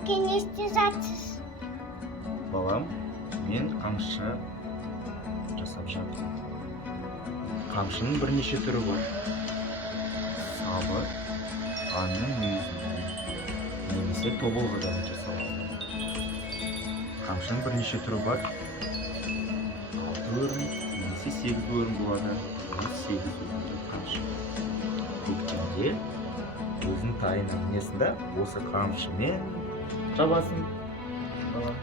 әке не істеп жатсыз? Балам, мен қамшы жасап жатырмын. Қамшының бірнеше түрі бар. Сабы, аңның мүйізінен немесе тобылғыдан жасалады. Қамшының бірнеше түрі бар. 6 өрім немесе 8 өрім болады. 8 өрімді қамшы. Көктемде өзің тайының несінде осы қамшымен жабасын. Балам.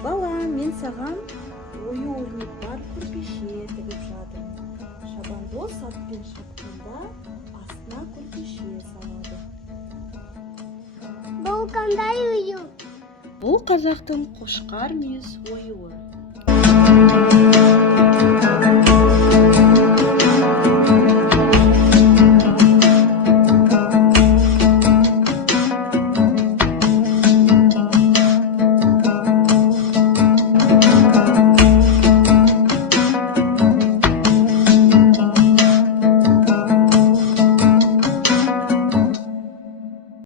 Балам, мен саған ою-өрнек бар күрпеше тігіп жадым. Шабандоз атпен шапқанда астына күрпеше салады. Бұл қандай ою? Бұл қазақтың қошқар мүйіз оюы.